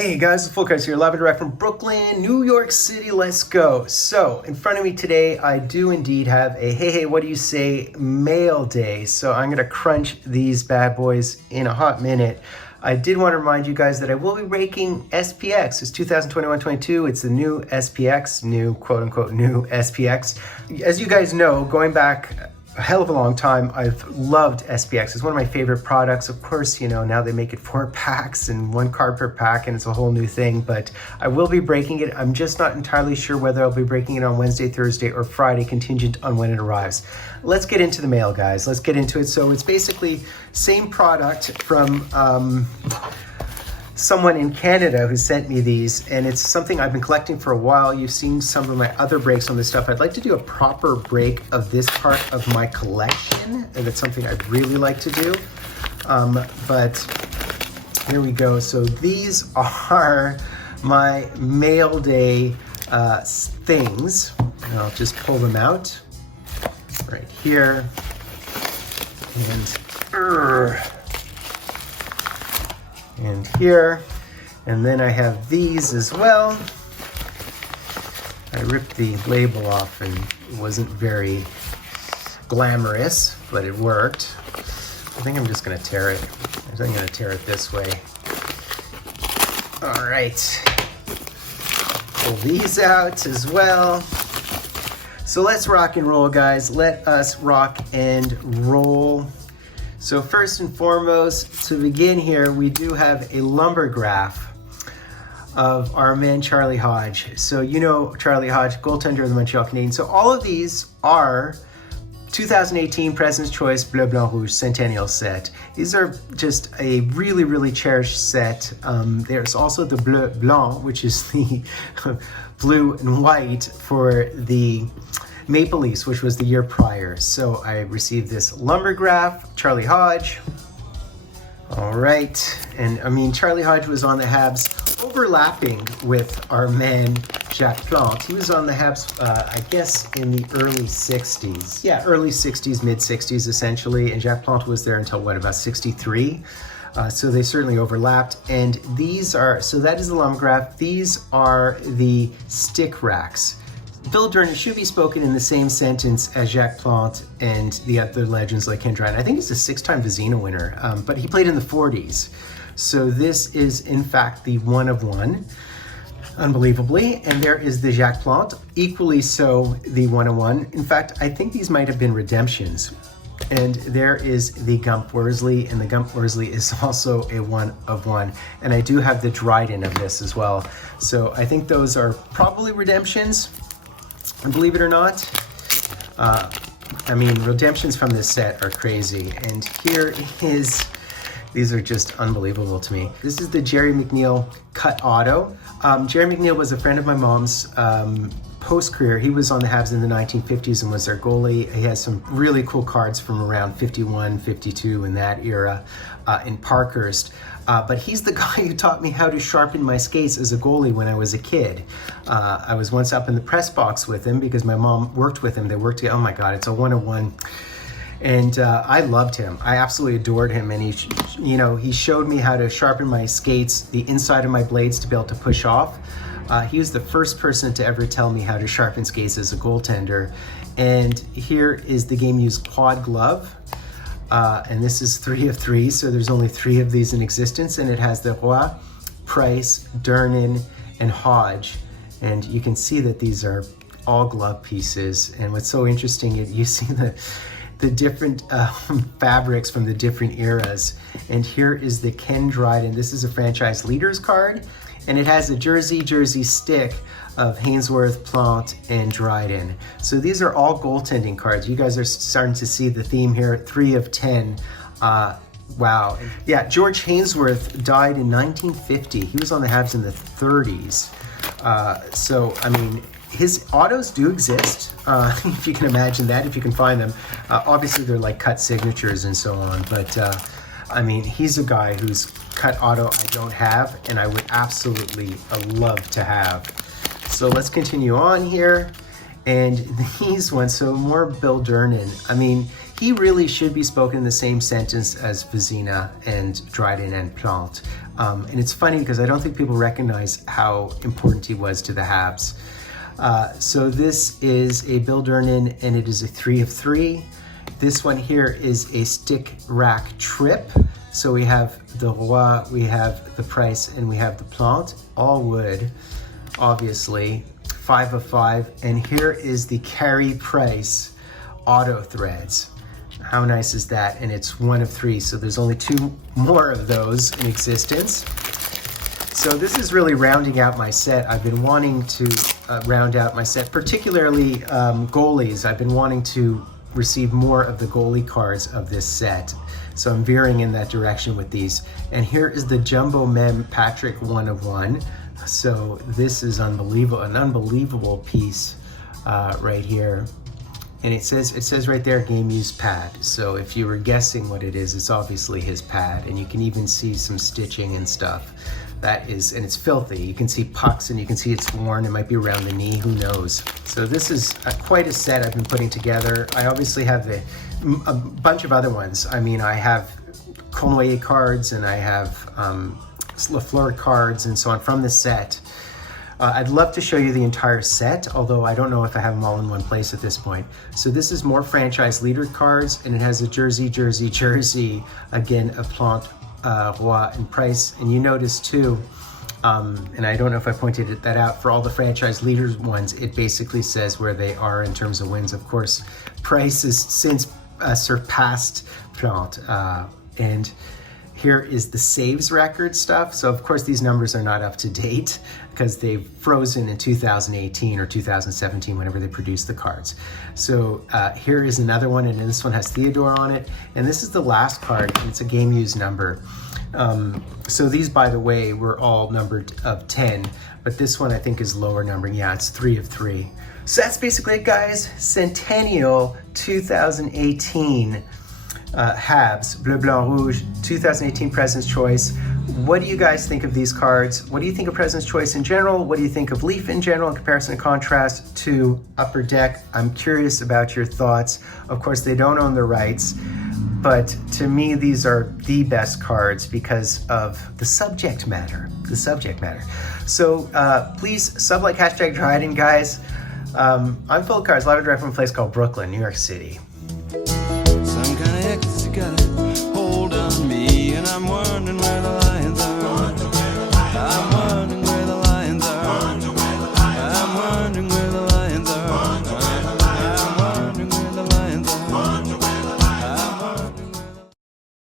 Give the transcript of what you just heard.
Hey guys, it's Fultoncards here, live and direct from Brooklyn, New York City. Let's go. So, in front of me today, I do indeed have a hey, what do you say mail day. So, I'm going to crunch these bad boys in a hot minute. I did want to remind you guys that I will be breaking SPX. It's 2021-22. It's the new SPX, new quote-unquote new SPX. As you guys know, going back a hell of a long time, I've loved SPX. It's one of my favorite products. Of course, you know, now they make it 4 packs and 1 card per pack, and it's a whole new thing, but I will be breaking it. I'm just not entirely sure whether I'll be breaking it on Wednesday, Thursday, or Friday, contingent on when it arrives. Let's get into the mail, guys. Let's get into it. So it's basically same product from someone in Canada who sent me these, and it's something I've been collecting for a while. You've seen some of my other breaks on this stuff. I'd like to do a proper break of this part of my collection, and it's something I'd really like to do. But here we go. So these are my mail day things. And I'll just pull them out right here. And here, and then I have these as well. I ripped the label off and it wasn't very glamorous, but it worked. I think I'm just gonna tear it. I think I'm gonna tear it this way. All right, pull these out as well. So let's rock and roll, guys. Let us rock and roll. So first and foremost, to begin here, we do have a lumbergraph of our man Charlie Hodge. So you know Charlie Hodge, goaltender of the Montreal Canadiens. So all of these are 2018 President's Choice Bleu, Blanc, Rouge Centennial set. These are just a really, really cherished set. There's also the Bleu, Blanc, which is the blue and white for the Maple Leafs, which was the year prior. So I received this lumbergraph, Charlie Hodge. All right, and I mean, Charlie Hodge was on the Habs overlapping with our man, Jacques Plante. He was on the Habs, I guess, in the early 60s. Yeah, early 60s, mid 60s, essentially. And Jacques Plante was there until, what, about 63? So they certainly overlapped. And these are, so that is the lumbergraph. These are the stick racks. Bill Durnin should be spoken in the same sentence as Jacques Plante and the other legends like Ken Dryden. I think he's a 6-time Vezina winner, but he played in the 40s. So this is, in fact, the 1 of 1, unbelievably. And there is the Jacques Plante, equally so the 1 of 1. In fact, I think these might have been redemptions. And there is the Gump Worsley, and the Gump Worsley is also a 1 of 1. And I do have the Dryden of this as well. So I think those are probably redemptions. And believe it or not, I mean, redemptions from this set are crazy. And here is, these are just unbelievable to me. This is the Jerry McNeil cut auto. Jerry McNeil was a friend of my mom's post-career. He was on the Habs in the 1950s and was their goalie. He has some really cool cards from around 51, 52 in that era in Parkhurst. But he's the guy who taught me how to sharpen my skates as a goalie when I was a kid. I was once up in the press box with him because my mom worked with him. They worked together. Oh my God, it's a 101. And I loved him. I absolutely adored him. And he showed me how to sharpen my skates, the inside of my blades to be able to push off. He was the first person to ever tell me how to sharpen skates as a goaltender. And here is the game used quad glove. And this is 3 of 3, so there's only 3 of these in existence, and it has the Roy, Price, Durnin, and Hodge. And you can see that these are all glove pieces. And what's so interesting is you see the different fabrics from the different eras. And here is the Ken Dryden. This is a franchise leaders card, and it has a jersey stick of Hainsworth, Plante, and Dryden. So these are all goaltending cards. You guys are starting to see the theme here, 3 of 10. Wow. Yeah, George Hainsworth died in 1950. He was on the Habs in the 30s. So, I mean, his autos do exist, if you can imagine that, if you can find them. Obviously, they're like cut signatures and so on, but I mean, he's a guy whose cut auto I don't have, and I would absolutely love to have. So let's continue on here. And these ones, so more Bill Durnin. I mean, he really should be spoken in the same sentence as Vizina and Dryden and Plante. And it's funny because I don't think people recognize how important he was to the Habs. So this is a Bildurnin, and it is a 3 of 3. This one here is a stick rack trip. So we have the Roi, we have the Price, and we have the Plante, all wood, obviously. 5 of 5. And here is the Carey Price auto threads. How nice is that? And it's 1 of 3, so there's only 2 more of those in existence. So this is really rounding out my set. I've been wanting to round out my set, particularly goalies. I've been wanting to receive more of the goalie cards of this set. So I'm veering in that direction with these. And here is the Jumbo Mem Patrick 1 of 1. So this is unbelievable, an unbelievable piece right here. And it says right there, game use pad. So if you were guessing what it is, it's obviously his pad. And you can even see some stitching and stuff. That is, and it's filthy. You can see pucks and you can see it's worn. It might be around the knee, who knows. So this is quite a set I've been putting together. I obviously have a bunch of other ones. I mean, I have Cournoyer cards and I have Lafleur cards and so on from the set. I'd love to show you the entire set, although I don't know if I have them all in one place at this point. So this is more franchise leader cards, and it has a jersey, again, a Plante, Roi, and Price. And you notice too, and I don't know if I pointed that out, for all the franchise leaders ones, it basically says where they are in terms of wins. Of course, Price has since surpassed Plante, and here is the saves record stuff. So of course these numbers are not up to date because they've frozen in 2018 or 2017 whenever they produced the cards. So here is another one, and this one has Theodore on it. And this is the last card, and it's a game used number. So these, by the way, were all numbered of 10, but this one I think is lower numbering. Yeah, it's 3 of 3. So that's basically it, guys. Centennial 2018. Habs, Bleu, Blanc, Rouge, 2018 President's Choice. What do you guys think of these cards? What do you think of President's Choice in general? What do you think of Leaf in general in comparison and contrast to Upper Deck? I'm curious about your thoughts. Of course, they don't own the rights, but to me, these are the best cards because of the subject matter. So please sub-like hashtag Dryden, guys. I'm Fultoncards, live and direct from a place called Brooklyn, New York City. Some kind of ecstasy got a hold on me, and I'm wondering